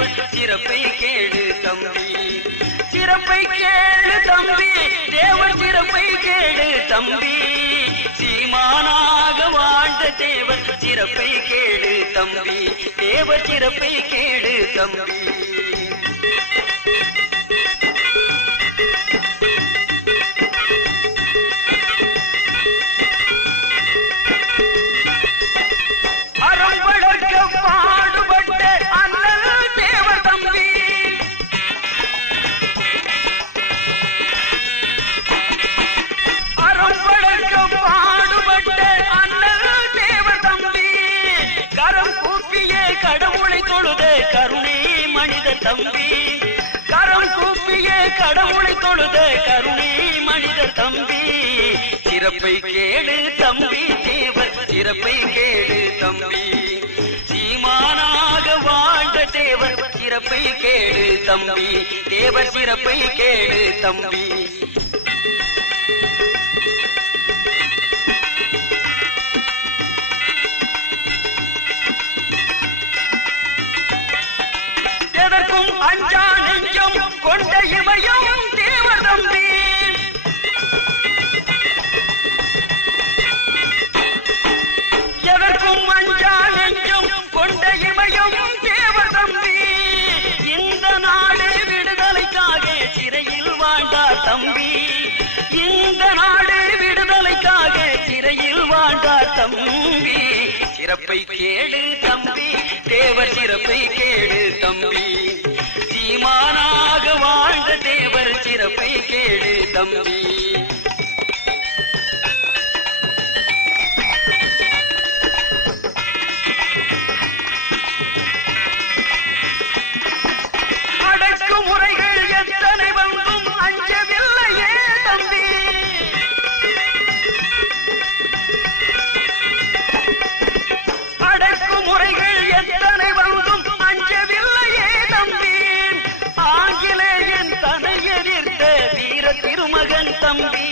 தேவர் சிறப்பை கேடு தம்பி, சிறப்பை கேடு தம்பி, தேவர் சிறப்பை கேடு தம்பி. சீமானாக வாழ்ந்த தேவர் சிறப்பை கேடு தம்பி, தேவர் சிறப்பை கேடு தம்பி. கடவுளை தொழுத கருணை மனித தம்பி, கரம் கூப்பிய கடவுளை தொழுத கருணை மனித தம்பி. சிறப்பை கேடு தம்பி, தேவர் சிறப்பை கேடு தம்பி. சீமானாக வாழ்ந்த தேவர் சிறப்பை கேடு தம்பி, தேவர் சிறப்பை கேடு தம்பி. அஞ்சா நெஞ்சம் கொண்ட இமயம் தேவர் தம்பி, எதற்கும் அஞ்சா நெஞ்சம் கொண்ட இமயம் தேவர் தம்பி. இந்த நாடு விடுதலைக்காக சிறையில் வாழ்ந்தார் தம்பி, இந்த நாடு விடுதலைக்காக சிறையில் வாழ்ந்தார் தம்பி. சிறப்பை கேடு தம்பி, தேவர் சிறப்பை கேடு தம்பி. சீமானாக வாழ்ந்த தேவர் சிறப்பை கேடு தம்பி. அடக்குமுறைகள் எத்தனை வந்தும் அஞ்சவில்லையே தம்பி, அடக்குமுறைகள் எத்தனை வந்தும் அஞ்சவில்லையே தம்பி. ஆங்கிலேயன் தன்னை எதிர்த்த வீர திருமகன் தம்பி,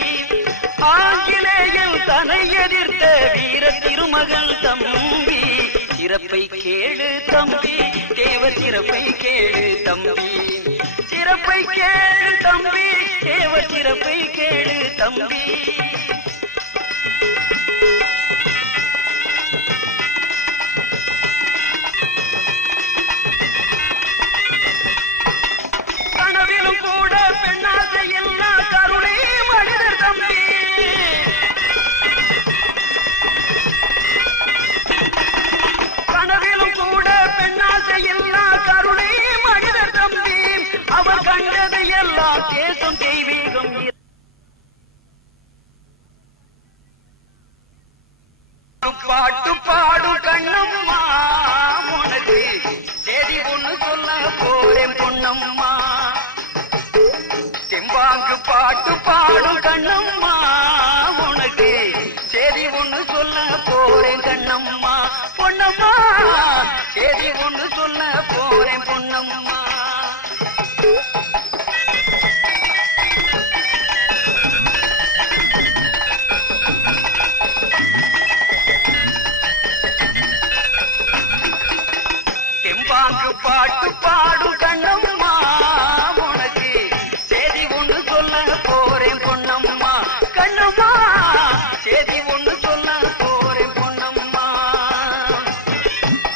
ஆங்கிலேயன் தன்னை எதிர்த்த வீர திருமகன் தம்பி. சிறப்பை கேடு தம்பி, தேவர் சிறப்பை கேடு தம்பி, சிறப்பை கேடு தம்பி, தேவர் சிறப்பை கேடு தம்பி. கனவிலும் கூட பெண்ணாசை எல்லா கருணை மனிதர் தம்பி, கனவிலும் கூட பெண்ணாசை எல்லா கருணை மனிதர் தம்பி. அவர் கண்டது எல்லாம் தேசம் தெய்வீகம். பாட்டு பாடும் கண்ணம்மா, உனக்கு செடி ஒண்ணு சொல்ல போறேன் பொன்னம்மா. செம்பாங்கு பாட்டு பாடும் கண்ணம்மா, உனக்கு செடி ஒண்ணு சொல்ல போறேன் கண்ணம்மா. பொன்னம்மா செடி ஒண்ணு சொல்ல போறேன் பொன்னம்மா. செம்பாங்கு பாட்டு பாடும் கண்ணம்மா, உனக்கு செய்தி ஒண்ணு சொல்ல போறேன் பொன்னம்மா. கண்ணம்மா செய்தி ஒண்ணு சொல்ல போறேன் பொன்னம்மா.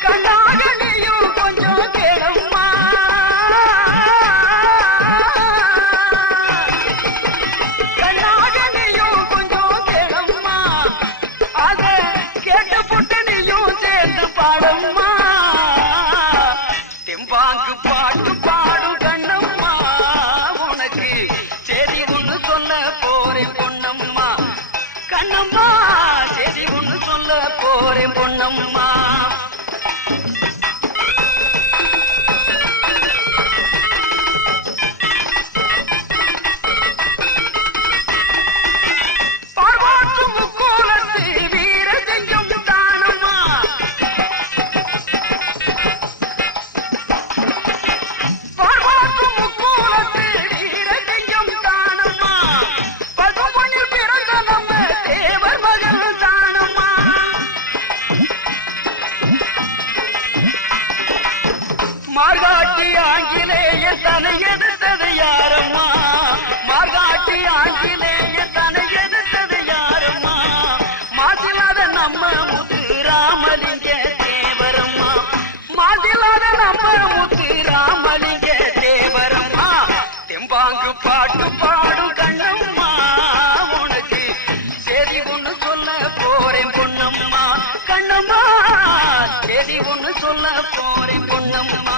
கண்ணாக நீயும் கொஞ்சம் கேளம்மா, கண்ணாக நீயும் கொஞ்சம் கேளம்மா. அத கேட்ட போட்டு நீயும் சேர்ந்து பாடம்மா. செம்பாங்கு பாட்டு பாடும் கண்ணம்மா, உனக்கு செய்தி ஒண்ணு சொல்ல போறேன் பொன்னம்மா. கண்ணம்மா செய்தி ஒண்ணு சொல்ல போறேன் பொன்னம்மா. பார்வாற்று முக்கோலத்து வீர செஞ்சம் தானம்மா, மார்காட்டி ஆங்கிலேய தனை எதிர்த்தது யாரம்மா மார்காட்டி ஆங்கிலேய தனை எதிர்த்தது யாரம்மா மாதிலாத நம்ம முத்து ராமலிங்க தேவரம்மா மாதிலாத நம்ம முத்து ராமலிங்க தேவரம்மா தெம்பாங்கு பாட்டு பாடும் கண்ணம்மா உனக்கு சரி ஒண்ணு சொல்ல போறேன் பொன்னம்மா கண்ணம்மா சரி ஒண்ணு சொல்ல போறேன் பொன்னம்மா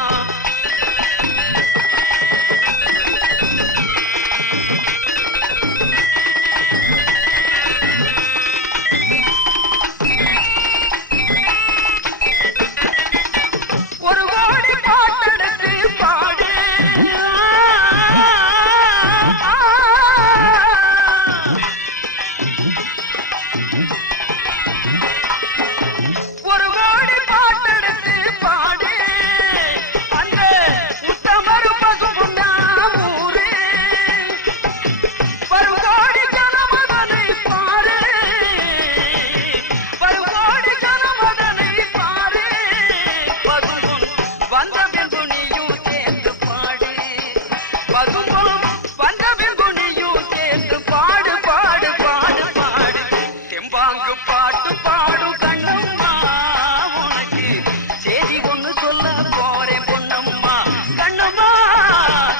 ஒரு கோடி பாட்டெடுத்து பாடு ஒரு கோடி பாட்டெடுத்து பாடு அந்த உத்தமரு பசும்பொன்னாமூரு வரும் கோடி ஜனமதனை பாரு வரும் கோடி ஜனமதனை பாரு பசும்பொன் வந்த பின்புனியும் சேர்ந்து பாடு பசும்பொன் வந்த பின்புனியும் சேர்ந்து பாடு பாடு பாடு பாடு தெம்பாங்கு பாட்டு பாடும் கண்ணம்மா உனக்கு சரி ஒண்ணு சொல்ல போறேன் பொன்னம்மா கண்ணம்மா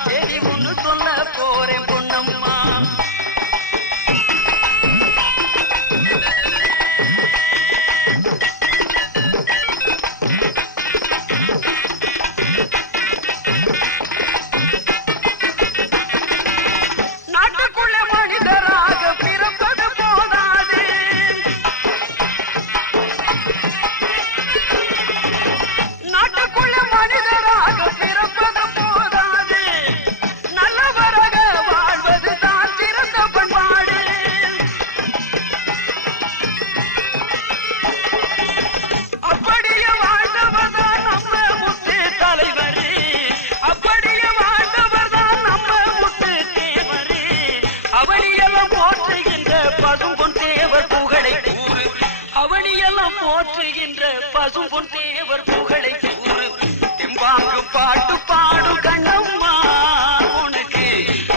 சரி ஒண்ணு சொல்ல போறேன் பொன்னம்மா நாட்டுக்குள்ள மனிதராக பிறப்பது போதாது நாட்டுக்குள்ள மனிதராக பிறப்பது போதாது நல்லவராக வாழ்வது தான் சிறந்த பண்பாடு அப்படியே வாழ்ந்தவர் தான் நம்ம முத்து தலைவர் அப்படியே வாழ்ந்தவர் தான் நம்ம முத்து தேவர் அவனியெல்லாம் போற்றுகின்ற பசும்பொன் தேவர் புகழை கூறு அவனியெல்லாம் போற்றுகின்ற பசும்பொன் தேவர் புகழை கூறு தெம்பாங்கு பாட்டு பாடும் கண்ணம்மா உனக்கு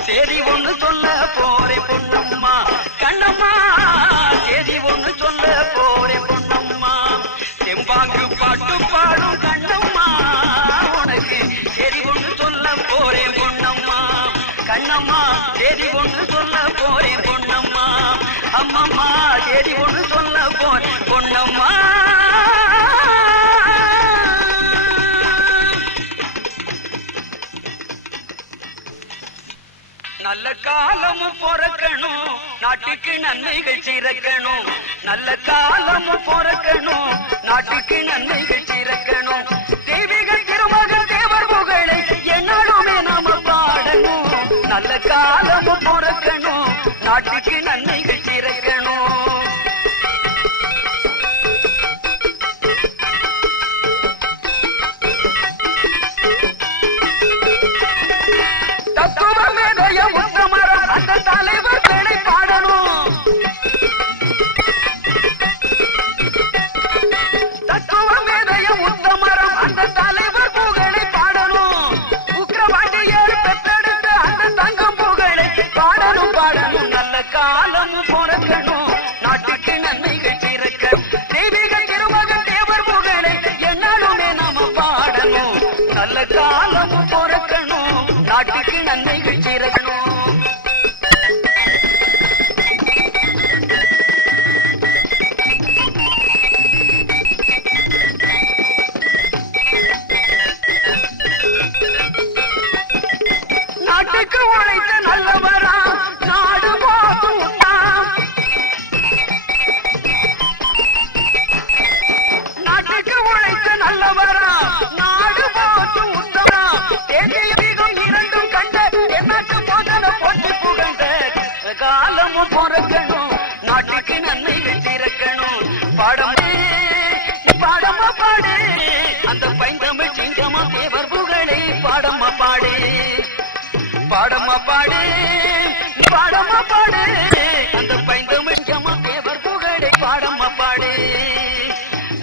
சரி ஒண்ணு சொல்ல போறேன் பொன்னம்மா கண்ணம்மா சரி ஒண்ணு சொல்ல போறேன் பொன்னம்மா தெம்பாங்கு பாட்டு பாடும் கண்ணம்மா உனக்கு சரி ஒண்ணு சொல்ல போறேன் பொன்னம்மா கண்ணம்மா சரி ஒண்ணு சொல்ல போறேன் பொன்னம்மா அம்மம்மா சரி ஒண்ணு சொல்ல போறேன் பொன்னம்மா நல்ல காலமும் பிறக்கணும் நாட்டுக்கு நன்மைகள் சிறக்கணும் நல்ல காலமும் பிறக்கணும் நாட்டுக்கு நன்மைகள் சிறக்கணும் தெய்வீக திருமகன் தேவர் புகழை என்னாலுமே நாம பாடணும் நல்ல காலமும் பிறக்கணும் நாட்டுக்கு நன்மைகள் சிறக்கணும் தத்துவமேதைய உத்தமரம் அந்த தலைவர் பேழை பாடணும் தத்துவமேதைய உத்தமரம் அந்த தலைவர் புகழை பாடணும் உக்கிரவாண்டியர் பெற்றெடுத்த அந்த தங்கம் புகழை பாடணும் பாடணும் நல்ல காலமும் பிறக்கணும் நாட்டுக்கு நன்மைகள் சிறக்கணும் தெய்வீக திருமகன் தேவர் புகழை என்னாலுமே நாம பாடணும் நல்ல காலமும் பிறக்கணும் நாட்டுக்கு நன்மைகள் சிறக்கணும் நாட்டுக்கு உழைத்த நல்லவரா நாடு போதும் நாட்டுக்கு உழைத்த நல்லவரா நாடு போதும் உத்தமரா தேசிய வீகம் இரண்டும் கண்ட என்னாட்டு போதன போட்டு புகழ்ந்த காலமும் பிறக்கணும் நாட்டுக்கு நன்மைகள் சிறக்கணும் பாடமே பாடமா பாடு அந்த பைந்தமிழ் சிங்கமா தேவர் புகழை பாடமா பாடு பாடமா பாடு பாடமா பாடு அந்த பைந்தமிழ் சிங்கமா தேவர் புகழை பாடமா பாடு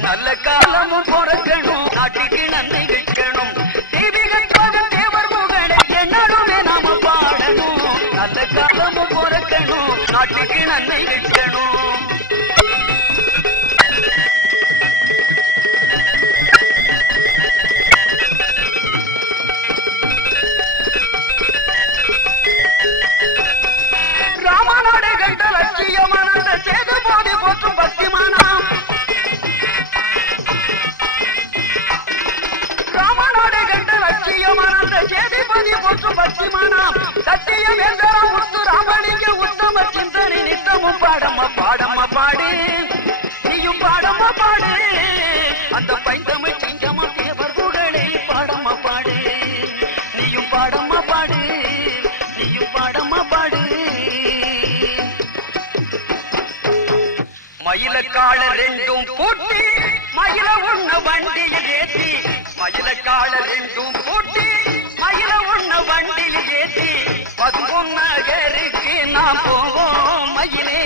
நல்ல காலமும் பிறக்கணும் நாட்டுக்கு நன்மைகள் சத்தியவதி போற்று பக்திமானாம் சத்திய வேந்தரம் முத்து ராமலிங்க உத்தம சிந்தனை நித்தமும் பாடம்மா பாடம்மா பாடு நீயும் பாடம்மா பாடு அந்த பைந்தமிழ் சிங்கமா தேவர் புகழை பாடம்மா பாடு நீயும் பாடம்மா பாடு நீயும் பாடம்மா பாடு மயிலக்கால ரெண்டும் பூட்டி மயில ஒண்ண வண்டியில் ஏத்தி மயிலக்கால ரெண்டும் பூட்டி மயில ஒண்ண வண்டியில் ஏத்தி பசும்பொன்னகருக்கு நாம் போவோம் மயிலே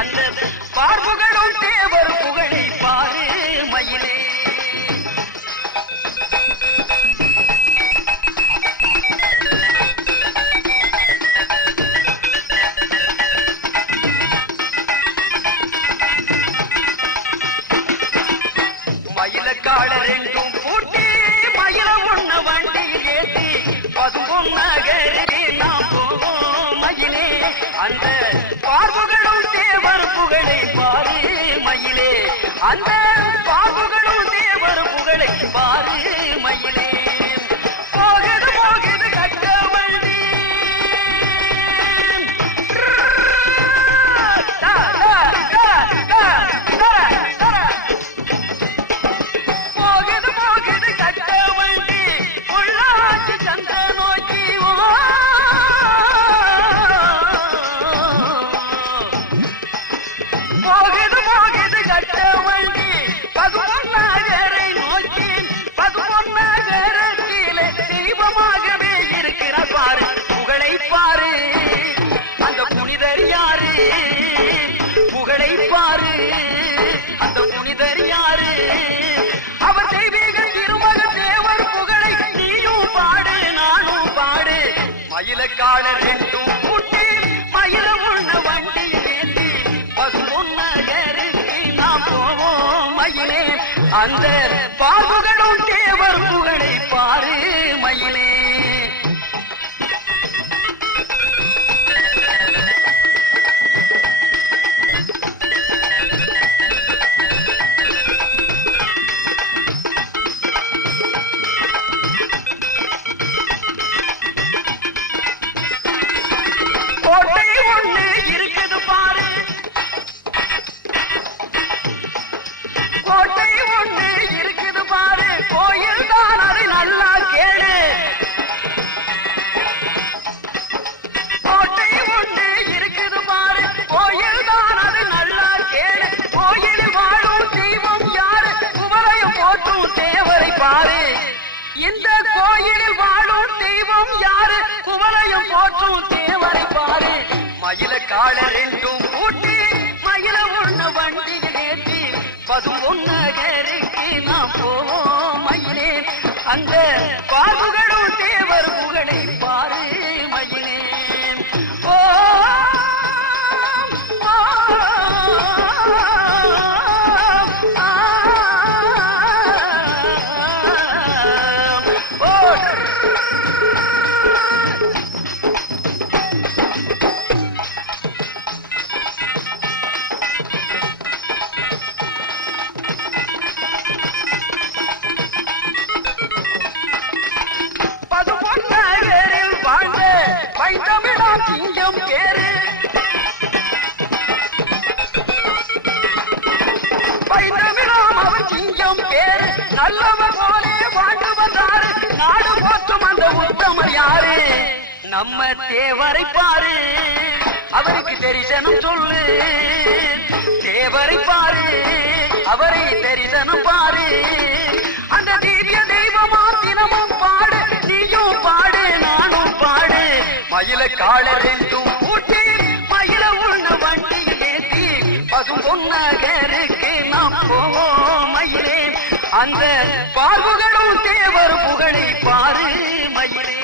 அந்த பார்ப்புகளும் தேவர் புகழை பாரு மயிலே மயிலக்கால ரெண்டும் பூட்டி மயில ஒண்ண வண்டியில் ஏத்தி பசும்பொன்னகருக்கு நாம் போவோம் மயிலே அந்த பார்ப்புகளும் தேவர் புகழை பாரு மயிலே அந்த பார்ப்புகளும் தேவர் புகழை பாரு மயிலே போகுது போகுது கட்ட வண்டி போகுது போகுது கட்ட வண்டி பொள்ளாச்சி சந்த நோக்கி போகுது போகுது கட்ட வண்டி பகுபொன்னகரை நோக்கி பகுபொன்னகரத்திலே தீபமாகவே இருக்கிறார் பாரு புகழை பாரு அந்த புனிதர் யாரு புகழை பாரு அந்த புனிதர் யாரு அவர் தெய்வீக திருமக தேவர் புகழை நீயும் பாடு நானும் பாடு மயிலக்கால ரெண்டும் பூட்டி மயில உள்ள வண்டியில் ஏற்றி பசும்பொன்னகருக்கு நாம் போவோம் மயிலே அந்த பார்ப்புகளும் தேவர் புகழை பாரு மயிலே கோட்டை ஒண்ணு இருக்குது பாரு கோட்டை ஒண்ணு இருக்குது பாரு கோயில் தான் அதை நல்லா கேளு கோட்டை ஒண்ணு இருக்குது பாரு கோயில் தான் அதை நல்லா கேளு கோயிலில் வாழும் தெய்வம் யாரு குவளையும் போற்றும் தேவரை பாரு இந்த கோயிலில் வாழும் தெய்வம் யாரு குவளையும் போற்றும் தேவரை பாரு மயிலக்கால ரெண்டும் பூட்டி மயில ஒண்ண வண்டியில் ஏற்றி பசும்பொன்னகருக்கு நாம் போவோம் மயிலே அந்த பார்ப்புகளும் தேவர் புகழை பாரு மயிலே ஓ பசும்பொன்னகரில் வாழ்ந்த பைந்தமிழாம் சிங்கம் பேரு பைந்தமிழாம் அவர் சிங்கம் பேரு நல்லவர் போலே வாழ்ந்து வந்தாரு நாடு போற்றும் அந்த உத்தமர் யாரு நம்ம தேவரை பாரு அவருக்கு தரிசனம் சொல்லு தேவரை பாரு அவரை தரிசனம் பாரு அந்த திவ்ய தெய்வமா தினமும் பாடு நீயும் பாடு நானும் பாடு மயிலக்கால ரெண்டும் பூட்டி மயில உள்ள வண்டியில் ஏத்தி பசும்பொன்னகருக்கு நாம் போவோம் மயிலே அந்த பார்ப்புகளும் தேவர் புகழை பாரு மயிலே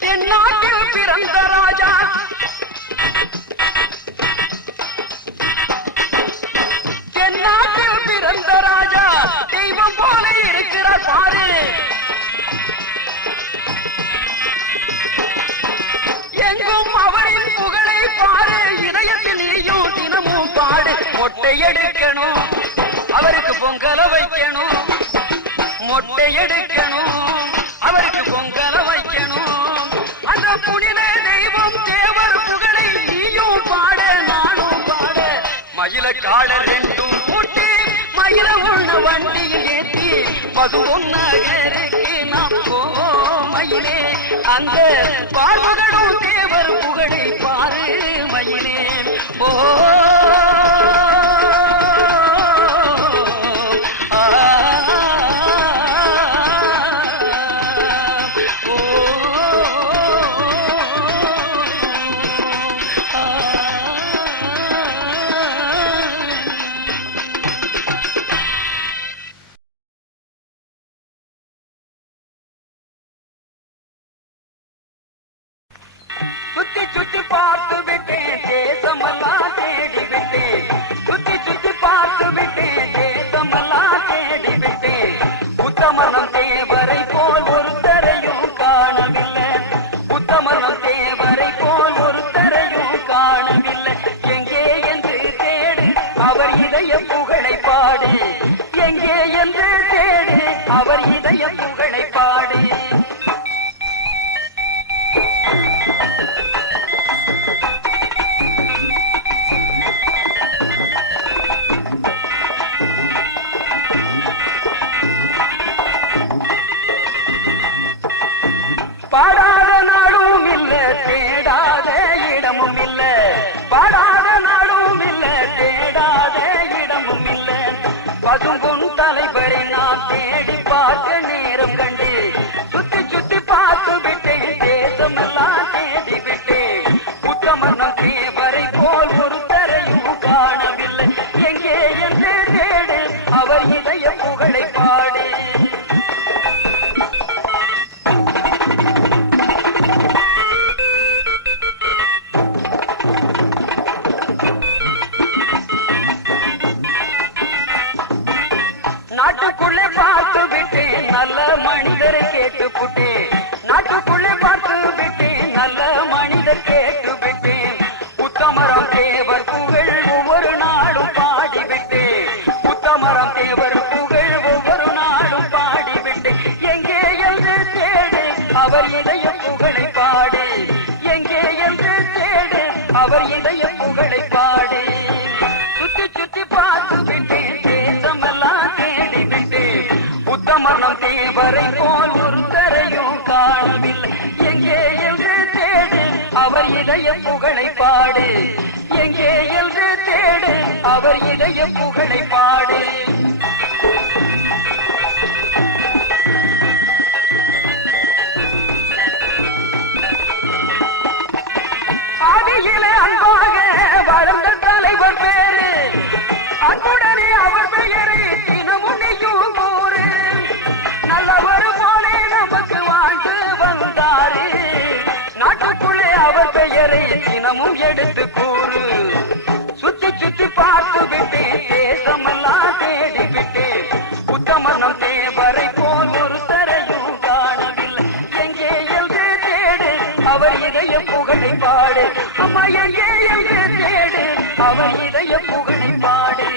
தென்னாட்டில் பிறந்த ராஜா தென்னாட்டில் பிறந்த ராஜா தெய்வம் போல இருக்கிறார் பாரு எங்கும் அவரின் புகழை பாரு இதயத்தில் மொட்டை எடுக்கணும், அவருக்கு பொங்கல வைக்கணும். மொட்டை எடுக்கணும், அவருக்கு பொங்கல வைக்கணும். அந்த புனித தெய்வம் தேவர் புகழை நீயும் பாட நானும் பாட. மயில காடர் ரெண்டும் கூட்டி மயில உள்ள வண்டியில் ஏற்றி பதுவொன்னகருக்கு நாம் போவோம் மயிலே. அந்த பால்மகளும் தேவர் புகழை பாரு மயிலே. ஓ சுத்தி சுத்தி பார்த்து விட்டேன், தேசமெல்லாம் தேடி விட்டேன். சுத்தி சுத்தி பார்த்து விட்டேன், தேசமெல்லாம் தேடி விட்டேன். உத்தமனம் தேவரை போல் ஒருத்தரையும் காணவில்லை. உத்தமனம் தேவரை போல் ஒருத்தரையும் காணவில்லை. எங்கே என்று தேடு, அவர் இதய புகழை பாடு. எங்கே என்று தேடு, அவர் இதய புகழை பாடு. பாடாத நாடும் இல்ல, தேடாத இடமும் இல்ல. பாடாத நாடும் இல்ல, தேடாத இடமும் இல்ல. பசும்பொன் தலைவரை நான் தேடி பார்க்க நேரம் கண்டு சுத்தி சுத்தி பார்த்து விட்டேன், தேசமெல்லாம் தேடி விட்டேன். உத்தமனம் தேவரை போல் ஒருத்தரையும் காணவில்லை. எங்கே என்று தேடு, அவர் இதய புகழை பாடு. நாட்டுக்குள்ளே பார்த்து விட்டேன், நல்ல மனிதரை கேட்டு புட்டேன். நாட்டுக்குள்ளே பார்த்து விட்டேன், நல்ல மனிதர் கேட்டு விட்டேன். உத்தமரம் தேவர் புகழ் ஒவ்வொரு நாடும் பாடிவிட்டேன். உத்தமரம் தேவர் புகழ் ஒவ்வொரு நாடும் பாடிவிட்டேன். எங்கே என்று தேடு, அவர் இதய புகழை பாடு. எங்கே என்று தேடு, அவர் இதய புகழை பாடு. சுத்தி சுத்தி பார்த்து விட்டேன், தேசமெல்லாம் தேடி விட்டேன். உத்தமனம் தேவரை போல் ஒருத்தரையும் காணவில்லை. எங்கே என்று தேடு, அவர் இதய புகழை பாடு. எங்கே என்று தேடு, அவர் இதய புகழை பாடு. ஆதியிலே அன்பாக வளர்ந்த தலைவர் பேரு, அன்புடனே அவர் பெயரை தினமும் நீயும் கூறு. நல்லவர் போலே நமக்கு வாழ்ந்து வந்தாரு. நாட்டுக்குள்ளே அவர் பெயரை தினமும் எடுத்து கூறு. சுத்தி சுத்தி பார்த்து விட்டேன், தேசமெல்லாம் தேடி விட்டேன். உத்தமனம் தேவரை போல் ஒருத்தரையும் காணவில்லை. எங்கே என்று தேடு, அவர் இதய புகழை பாடு. அம்மா எங்கே என்று தேடு, அவர் இதய புகழை பாடு.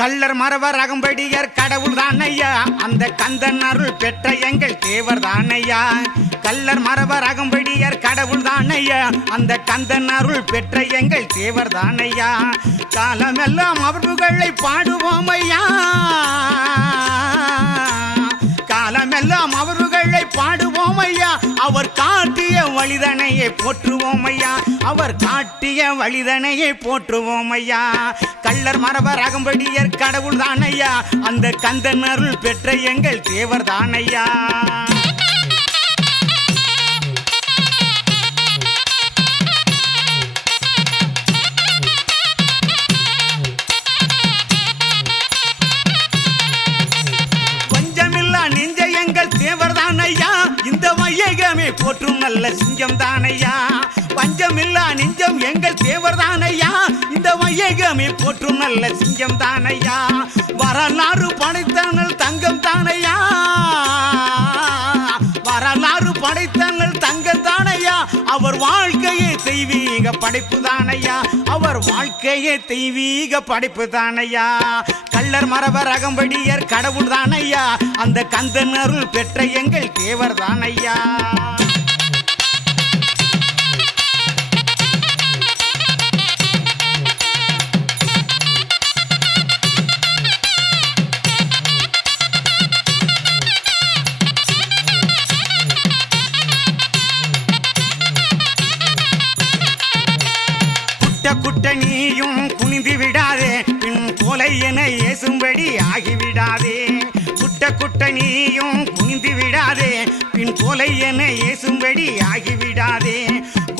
கள்ளர் மறவர் அகம்படியர் கடவுள் தானையா, அந்த கந்தன் அருள் பெற்ற எங்கள் தேவர் தானையா. கள்ளர் மறவர் அகம்படியர் கடவுள் தானையா, அந்த கந்தன் அருள் பெற்ற எங்கள் தேவர் தானையா. காலமெல்லாம் அவர் புகழை பாடுவோம் ஐயா, காலமெல்லாம் அவர்களை பாடுவோம் ஐயா. அவர் காட்டிய வழிதனையை போற்றுவோம் ஐயா, அவர் காட்டிய வழிதனையை போற்றுவோம் ஐயா. கள்ளர் மறவர் அகம்படியர் கடவுள் தானையா, அந்த கந்தன் அருள் பெற்ற எங்கள் தேவர் தானையா. தேவர் தானையா, இந்த வையகமே போற்றும் நல்ல சிங்கம் தானையா. பஞ்சமில்லா நெஞ்சம் எங்கள் தேவர் தானையா இந்த வையகமே போற்றும் நல்ல சிங்கம் தானையா வரலாறு படைத்தனல் தங்கம் தானையா வரலாறு படைத்தனல் தங்கம் தானையா அவர் வாழ்க்கையே தெய்வீக படைப்பு தானையா அவர் வாழ்க்கையே தெய்வீக படைப்பு தானையா கள்ளர் மரவர் அகம்படியர் கடவுள் தானையா அந்த கந்தன் அருள் பெற்ற எங்கள் தேவர் தானையா குட்ட நீயும் குனிந்து விடாதே பின் கொலை என ஏசும்படி ஆகிவிடாதே குட்ட நீயும் குனிந்து விடாதே பின் கொலை என ஏசும்படி ஆகிவிடாதே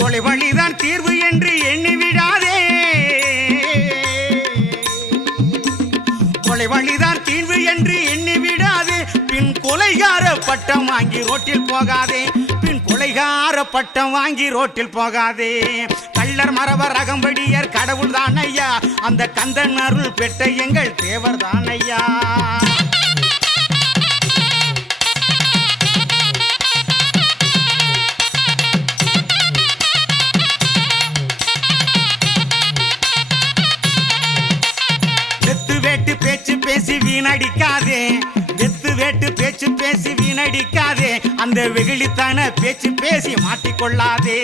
கொலை வழிதான் தீர்வு என்று எண்ணி விடாதே கொலை வழிதான் தீர்வு என்று எண்ணி விடாதே பின் கொலைகார பட்டம் வாங்கி ரோட்டில் போகாதே பின் கொலைகார பட்டம் வாங்கி ரோட்டில் போகாதே கள்ளர் மரவர் அகம்படியர் கடவுள் தானையா அந்த கந்தன் அருள் பெற்ற எங்கள் தேவர் தானையா வெத்து வேட்டு பேச்சு பேசி வீணடிக்காதே வெத்து வேட்டு பேச்சு பேசி வீணடிக்காதே அந்த வெகுளித்தான பேச்சு பேசி மாட்டிக்கொள்ளாதே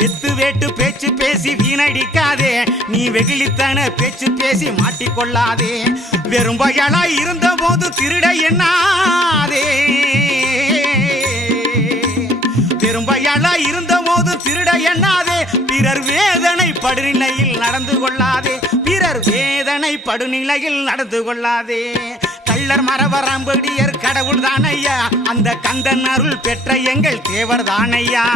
வெத்து வேட்டு பேச்சு பேசி வீணடிக்காதே நீ வெகுளித்தான பேச்சு பேசி மாட்டிக்கொள்ளாதே வெறும் வயலா இருந்த போது திருட எண்ணாதே வெறும் வயலா இருந்த போது திருட எண்ணாதே பிறர் வேதனை படுநிலையில் நடந்து கொள்ளாதே பிறர் வேதனை படுநிலையில் நடந்து கொள்ளாதே கள்ளர் மரவர் அம்படியர் கடவுள் தானையா அந்த கந்தன் அருள் பெற்ற எங்கள் தேவர் தானையா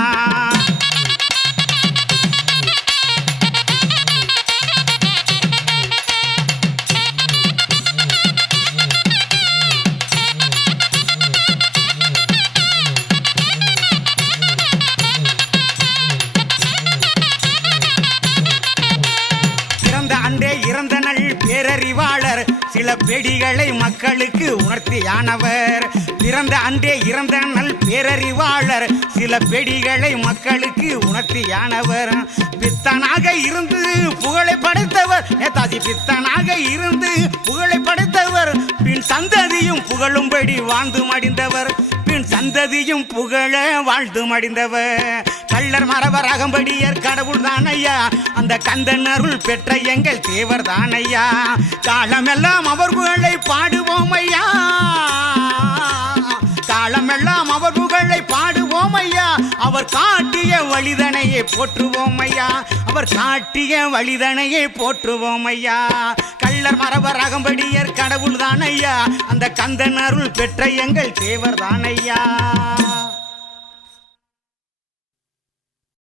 இறந்த நல் பேரறிவாளர் சில பெடிகளை மக்களுக்கு உணர்த்தியானவர் பிறந்த அன்றே இறந்த நல் பேரறிவாளர் சில பெடிகளை மக்களுக்கு உணர்த்தியானவர் பித்தனாக இருந்து புகழை படைத்தவர் நேதாஜி பித்தனாக இருந்து புகழை படைத்தவர் பின் சந்ததியும் புகழும்படி வாழ்ந்து மடிந்தவர் பின் சந்ததியும் புகழ வாழ்ந்து மடிந்தவர் கள்ளர் மரவர் அகம்படியர் கடவுள் தானையா அந்த கந்தன் அருள் பெற்ற எங்கள் தேவர் தானையா காலமெல்லாம் அவர் புகழை பாடுவோம் ஐயா காலமெல்லாம் அவர் புகழை பாடுவோம் ஐயா அவர் காட்டிய வழிதனையை போற்றுவோம் ஐயா அவர் காட்டிய வழிதனையை போற்றுவோம் ஐயா கள்ளர் மரவர் அகம்படியர் கடவுள் தானையா அந்த கந்தன் அருள் பெற்ற எங்கள் தேவர் தானையா